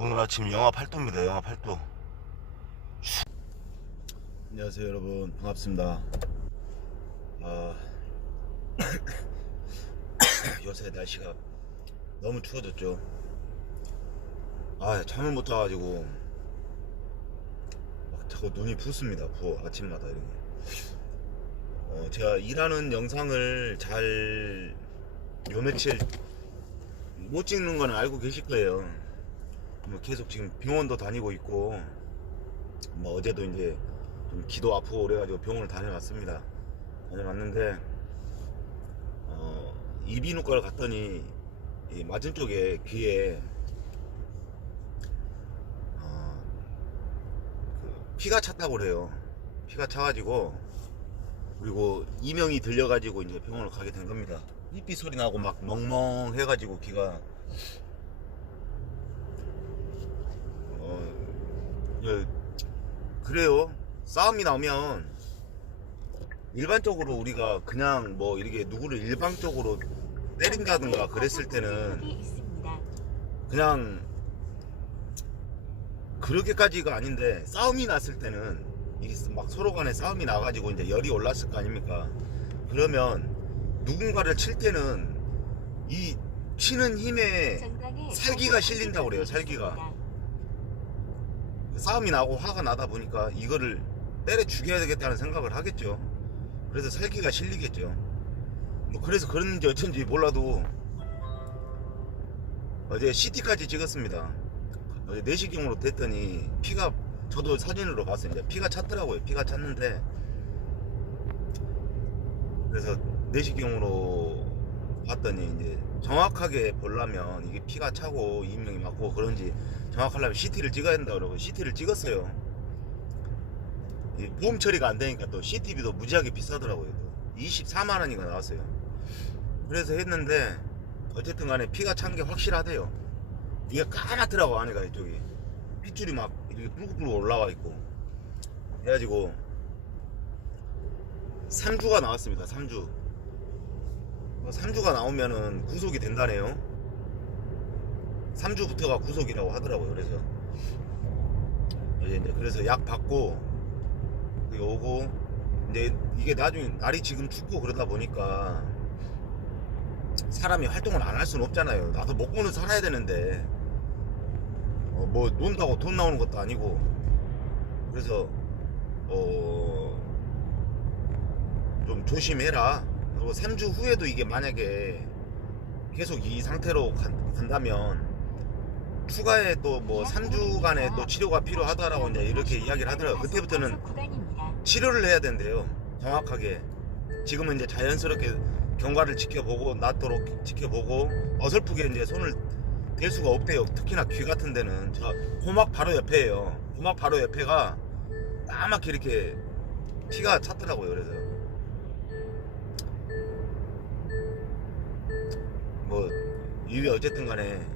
오늘 아침 영하 8도입니다. 영하 8도. 안녕하세요 여러분, 반갑습니다. 요새 날씨가 너무 추워졌죠. 잠을 못 자가지고 막 자꾸 눈이 붓습니다. 부어, 아침마다 이렇게. 제가 일하는 영상을 잘 요 며칠 못 찍는 건 알고 계실 거예요. 뭐 계속 지금 병원도 다니고 있고, 뭐 어제도 이제 좀 기도 아프고 그래가지고 병원을 다녀왔습니다. 다녀왔는데 이비인후과를 갔더니 이 맞은 쪽에 귀에 피가 찼다고 그래요. 피가 차가지고, 그리고 이명이 들려가지고 이제 병원을 가게 된 겁니다. 삐삐 소리 나고 막 멍멍해가지고 귀가 그래요. 싸움이 나오면 일반적으로 우리가 그냥 뭐 이렇게 누구를 일방적으로 때린다든가 그랬을 때는 그냥 그렇게까지가 아닌데, 싸움이 났을 때는 이게 막 서로 간에 싸움이 나가지고 이제 열이 올랐을 거 아닙니까? 그러면 누군가를 칠 때는 이 치는 힘에 살기가 실린다고 그래요. 살기가. 싸움이 나고 화가 나다 보니까 이거를 때려 죽여야 되겠다는 생각을 하겠죠. 그래서 살기가 실리겠죠. 뭐 그래서 그런지 어쩐지 몰라도 어제 CT까지 찍었습니다. 어제 내시경으로 됐더니 피가, 저도 사진으로 봤어요. 이제 피가 찼더라고요. 피가 찼는데, 그래서 내시경으로 봤더니 이제 정확하게 보려면 이게 피가 차고 이명이 맞고 그런지 정확하려면 CT를 찍어야 된다 그러고 CT를 찍었어요. 보험 처리가 안 되니까 또 CT비도 무지하게 비싸더라고요. 또 24만 원이가 나왔어요. 그래서 했는데 어쨌든 간에 피가 찬 게 확실하대요. 이게 까맣더라고. 안에가 이쪽이 핏줄이 막 이렇게 뿔뿔 올라와 있고. 그래가지고 3주가 나왔습니다. 3주. 3주가 나오면은 구속이 된다네요. 3주부터가 구속이라고 하더라고요. 그래서 이제 그래서 약 받고 오고, 이제 이게 나중에 날이 지금 춥고 그러다 보니까 사람이 활동을 안 할 수는 없잖아요. 나도 먹고는 살아야 되는데 뭐 논다고 돈 나오는 것도 아니고. 그래서 좀 조심해라. 그리고 3주 후에도 이게 만약에 계속 이 상태로 간다면 추가에 또 뭐 3주간의 또 치료가 필요하다라고 이제 이렇게 이야기를 하더라고요. 그때부터는 치료를 해야 된대요. 정확하게. 지금은 이제 자연스럽게 경과를 지켜보고 낫도록 지켜보고 어설프게 이제 손을 댈 수가 없대요. 특히나 귀 같은 데는. 저 고막 바로 옆에예요. 고막 바로 옆에가 까맣게 이렇게 피가 찼더라고요. 그래서 뭐 이게 어쨌든 간에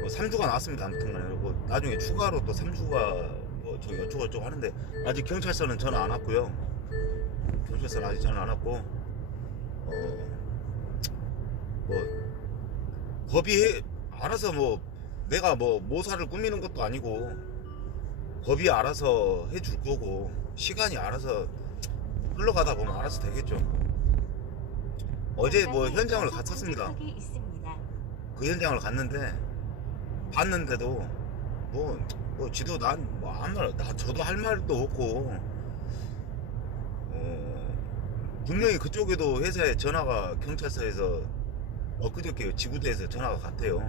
뭐 3주가 나왔습니다. 아무튼 간에. 뭐 나중에 추가로 또 3주가 뭐 저기 어쩌고저쩌고 하는데, 아직 경찰서는 전화 안 왔고요. 경찰서는 아직 전화 안 왔고, 뭐 법이 알아서, 뭐 내가 뭐 모사를 꾸미는 것도 아니고 법이 알아서 해줄 거고, 시간이 알아서 흘러가다 보면 알아서 되겠죠. 어제 뭐 현장을 갔었습니다. 그 현장을 갔는데 봤는데도 뭐 지도 난 뭐 아무 말, 저도 할 말도 없고, 분명히 그쪽에도 회사에 전화가, 경찰서에서 엊그저께 지구대에서 전화가 갔대요.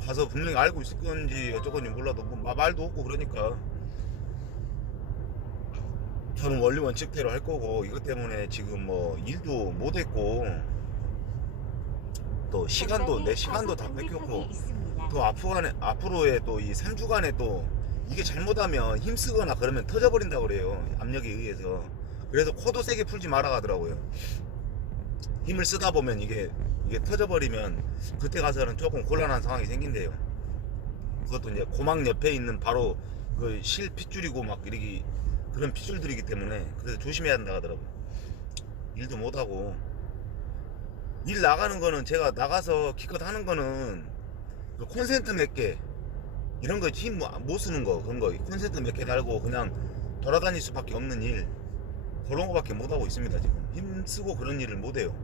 가서 분명히 알고 있을 건지 어쩌건지 몰라도 뭐 말도 없고. 그러니까 저는 원리 원칙대로 할 거고, 이것 때문에 지금 뭐 일도 못 했고, 또 시간도, 내 시간도 다 뺏겼고, 또 앞으로의 또 이 3주간에 또 이게 잘못하면 힘쓰거나 그러면 터져버린다고 그래요. 압력에 의해서. 그래서 코도 세게 풀지 마라 하더라고요. 힘을 쓰다 보면 이게 터져버리면 그때 가서는 조금 곤란한 상황이 생긴대요. 그것도 이제 고막 옆에 있는 바로 그 실 핏줄이고 막 이렇게 그런 핏줄들이기 때문에, 그래서 조심해야 한다 하더라고요. 일도 못하고. 일 나가는 거는, 제가 나가서 기껏 하는 거는 그 콘센트 몇 개 이런 거 힘 못 쓰는 거 그런 거 콘센트 몇 개 달고 그냥 돌아다닐 수밖에 없는 일 그런 거밖에 못 하고 있습니다. 지금 힘 쓰고 그런 일을 못 해요.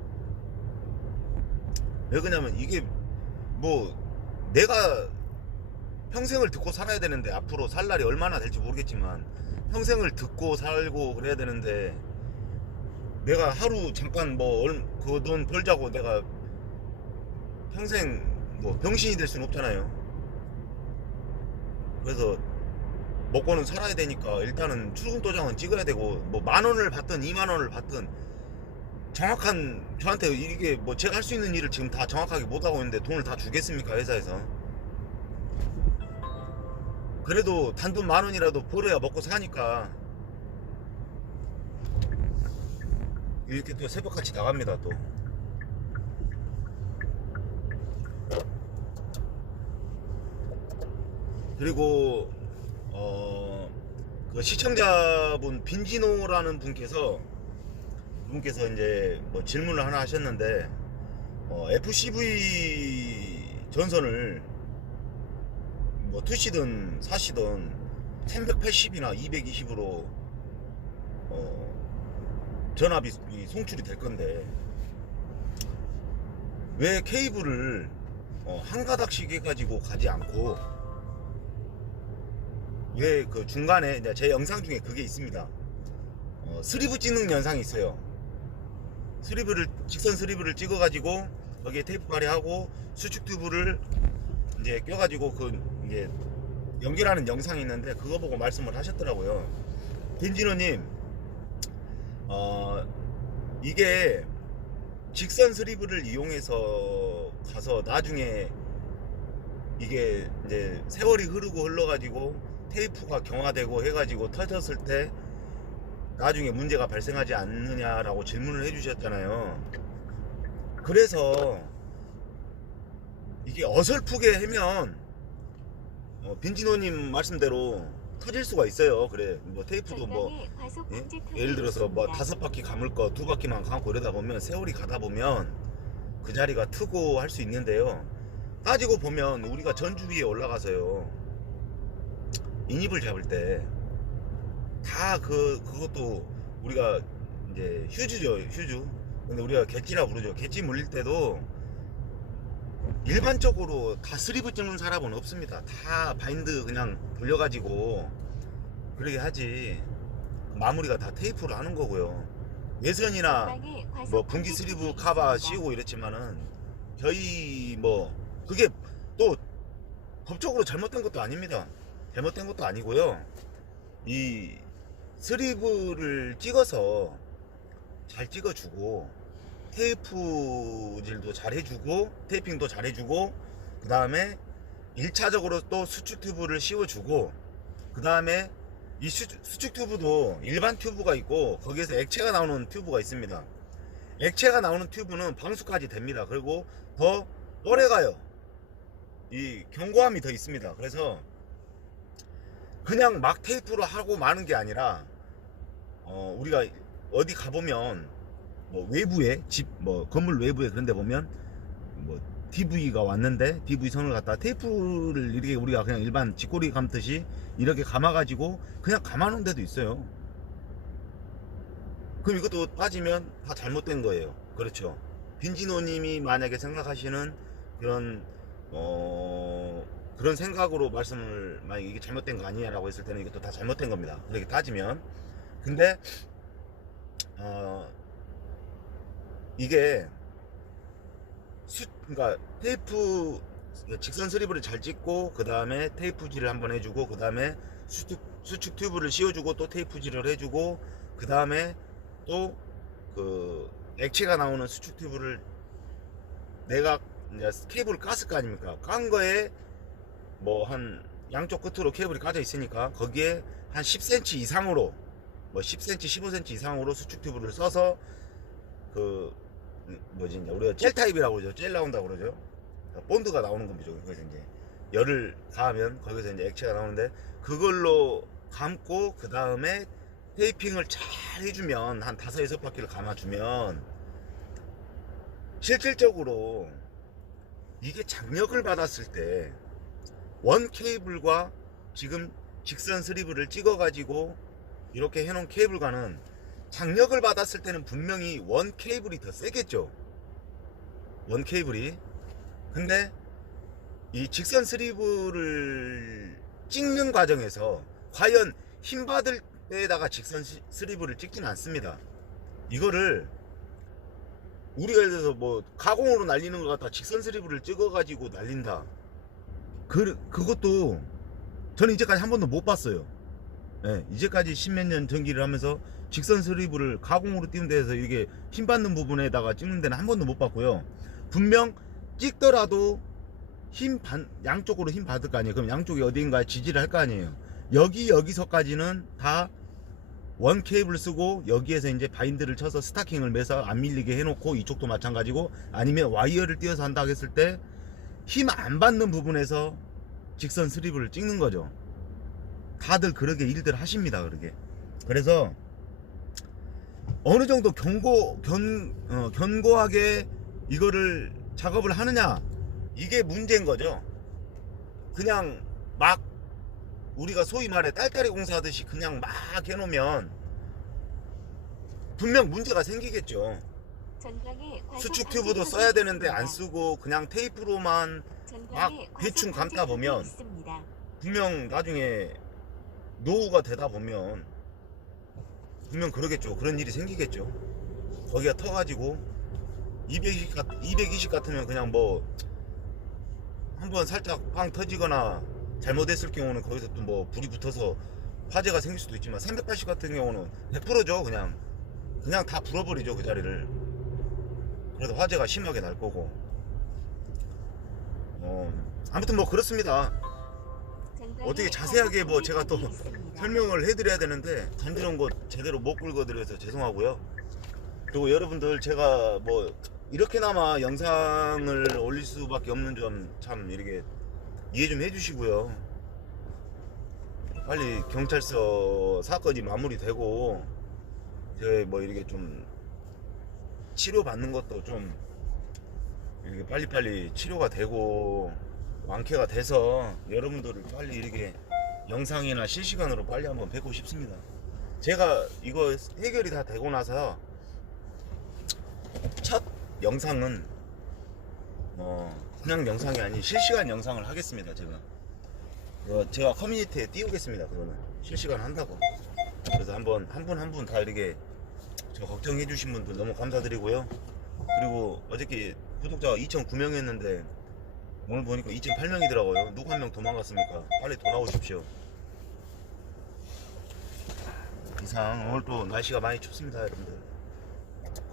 왜 그러냐면 이게 뭐 내가 평생을 듣고 살아야 되는데 앞으로 살 날이 얼마나 될지 모르겠지만 평생을 듣고 살고 그래야 되는데 내가 하루 잠깐 뭐 그 돈 벌자고 내가 평생 뭐 병신이 될 수는 없잖아요. 그래서 먹고는 살아야 되니까 일단은 출금 도장은 찍어야 되고 뭐 10,000원을 받든 20,000원을 받든 정확한 저한테 이게 뭐 제가 할 수 있는 일을 지금 다 정확하게 못 하고 있는데 돈을 다 주겠습니까 회사에서? 그래도 단돈 10,000원이라도 벌어야 먹고 사니까 이렇게 또 새벽같이 나갑니다 또. 그리고 그 시청자분 빈지노라는 분께서 이제 뭐 질문을 하나 하셨는데 FCV 전선을 뭐 투시든 사시든 1180이나 220으로 전압이 송출이 될 건데 왜 케이블을 한 가닥씩 해가지고 가지 않고 왜 그 중간에 이제 제 영상 중에 그게 있습니다. 스리브 찍는 영상이 있어요. 직선 스리브를 찍어가지고 거기에 테이프 발이하고 수축 튜브를 이제 껴가지고 그 이제 연결하는 영상이 있는데 그거 보고 말씀을 하셨더라고요. 빈진호님, 이게 직선 스리브를 이용해서 가서 나중에 이게 이제 세월이 흐르고 흘러가지고 테이프가 경화되고 해가지고 터졌을 때 나중에 문제가 발생하지 않느냐라고 질문을 해주셨잖아요. 그래서 이게 어설프게 하면 빈진호님 말씀대로 터질 수가 있어요. 그래 뭐 테이프도 뭐 예를 들어서 뭐 5바퀴 감을 거 2바퀴만 감고 이러다 보면 세월이 가다 보면 그 자리가 트고 할 수 있는데요. 따지고 보면 우리가 전주 위에 올라가서요 인입을 잡을 때 다 그것도 우리가 이제 휴즈죠, 휴즈. 근데 우리가 갯지라 부르죠. 갯지 물릴 때도 일반적으로 다 스리브 찍는 사람은 없습니다. 다 바인드 그냥 돌려가지고 그러게 하지. 마무리가 다 테이프로 하는 거고요. 예선이나 뭐 분기 스리브 카바 씌우고 이랬지만은 저희 뭐 그게 또 법적으로 잘못된 것도 아닙니다. 잘못된 것도 아니고요. 이 스리브를 찍어서 잘 찍어주고 테이프질도 잘 해주고 테이핑도 잘 해주고 그 다음에 1차적으로 또 수축 튜브를 씌워주고 그 다음에 이 수축 튜브도 일반 튜브가 있고 거기에서 액체가 나오는 튜브가 있습니다. 액체가 나오는 튜브는 방수까지 됩니다. 그리고 더 오래가요. 이 견고함이 더 있습니다. 그래서 그냥 막 테이프로 하고 마는 게 아니라 우리가 어디 가보면 뭐 외부에 집 뭐 건물 외부에 그런 데 보면 뭐 DV가 왔는데 DV 선을 갖다 테이프를 이렇게 우리가 그냥 일반 쥐꼬리 감듯이 이렇게 감아가지고 그냥 감아놓은 데도 있어요. 그럼 이것도 빠지면 다 잘못된 거예요. 그렇죠. 빈진호님이 만약에 생각하시는 그런 그런 생각으로 말씀을 만약 이게 잘못된 거 아니냐 라고 했을 때는 이것도 다 잘못된 겁니다. 그렇게 따지면. 근데 이게 그러니까 테이프 직선 스리브를 잘 찍고 그 다음에 테이프질을 한번 해주고 그 다음에 수축 튜브를 씌워주고 또 테이프질을 해주고 그 다음에 또 그 액체가 나오는 수축 튜브를 내가 이제 케이블을 깠을 거 아닙니까? 깐 거에 뭐 한 양쪽 끝으로 케이블이 까져 있으니까 거기에 한 10cm 이상으로 뭐 10cm 15cm 이상으로 수축 튜브를 써서 그 뭐지 이제 우리가 젤 타입이라고 그러죠. 젤 나온다고 그러죠. 본드가 나오는 겁니다. 거기서 이제 열을 가하면 거기서 이제 액체가 나오는데 그걸로 감고 그 다음에 테이핑을 잘 해주면 한 5-6바퀴를 감아주면 실질적으로 이게 장력을 받았을 때 원 케이블과 지금 직선 스리브를 찍어 가지고 이렇게 해놓은 케이블과는 장력을 받았을 때는 분명히 원 케이블이 더 세겠죠. 원 케이블이. 근데 이 직선 스리브를 찍는 과정에서 과연 힘 받을 때에다가 직선 스리브를 찍지는 않습니다. 이거를 우리가 예를 들어서 뭐 가공으로 날리는 것 같다 직선 스리브를 찍어 가지고 날린다, 그것도 저는 이제까지 한 번도 못 봤어요. 예, 이제까지 십몇 년 전기를 하면서 직선 스리브를 가공으로 띄운 데에서 이게 힘 받는 부분에다가 찍는 데는 한 번도 못 봤고요. 분명 찍더라도 양쪽으로 힘 받을 거 아니에요. 그럼 양쪽이 어디인가에 지지를 할 거 아니에요. 여기서까지는 다 원 케이블 쓰고 여기에서 이제 바인드를 쳐서 스타킹을 매서 안 밀리게 해놓고, 이쪽도 마찬가지고, 아니면 와이어를 띄어서 한다 했을 때 힘 안 받는 부분에서 직선 스리브를 찍는 거죠. 다들 그렇게 일들 하십니다. 그러게. 그래서 어느 정도 견고하게 이거를 작업을 하느냐, 이게 문제인 거죠. 그냥 막 우리가 소위 말해 딸딸이 공사하듯이 그냥 막 해놓으면 분명 문제가 생기겠죠. 수축 튜브도 써야 되는데 안 쓰고 그냥 테이프로만 막 대충 감다 보면 분명 나중에 노후가 되다 보면 분명 그러겠죠. 그런 일이 생기겠죠. 거기가 터가지고 220 같으면 그냥 뭐 한번 살짝 팡 터지거나 잘못했을 경우는 거기서 또 뭐 불이 붙어서 화재가 생길 수도 있지만, 380 같은 경우는 100%죠. 그냥 다 불어버리죠, 그 자리를. 그래서 화재가 심하게 날 거고. 아무튼 뭐 그렇습니다. 어떻게 자세하게 뭐 제가 또 설명을 해드려야 되는데 간지러운 거 제대로 못 긁어드려서 죄송하고요. 그리고 여러분들 제가 뭐 이렇게나마 영상을 올릴 수밖에 없는 점 참 이렇게 이해 좀 해주시고요. 빨리 경찰서 사건이 마무리되고 이제 뭐 이렇게 좀 치료받는 것도 좀 이렇게 빨리빨리 치료가 되고 완쾌가 돼서 여러분들을 빨리 이렇게 영상이나 실시간으로 빨리 한번 뵙고 싶습니다. 제가 이거 해결이 다 되고 나서 첫 영상은 그냥 영상이 아닌 실시간 영상을 하겠습니다. 제가 커뮤니티에 띄우겠습니다. 그거는 실시간 한다고. 그래서 한 분 한 분 다 이렇게 저 걱정해 주신 분들 너무 감사드리고요. 그리고 어저께 구독자가 2,009명 했는데 오늘 보니까 2,008명이더라고요. 누구 한 명 도망갔습니까? 빨리 돌아오십시오. 이상 오늘 또 날씨가 많이 춥습니다. 여러분들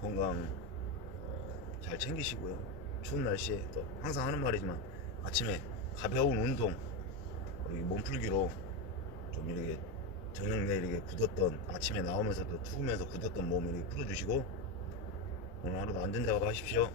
건강 잘 챙기시고요. 추운 날씨에 또 항상 하는 말이지만 아침에 가벼운 운동, 몸풀기로 좀 이렇게 저녁 내 이렇게 굳었던, 아침에 나오면서도 추우면서 굳었던 몸을 이렇게 풀어주시고 오늘 하루도 안전작업 하십시오.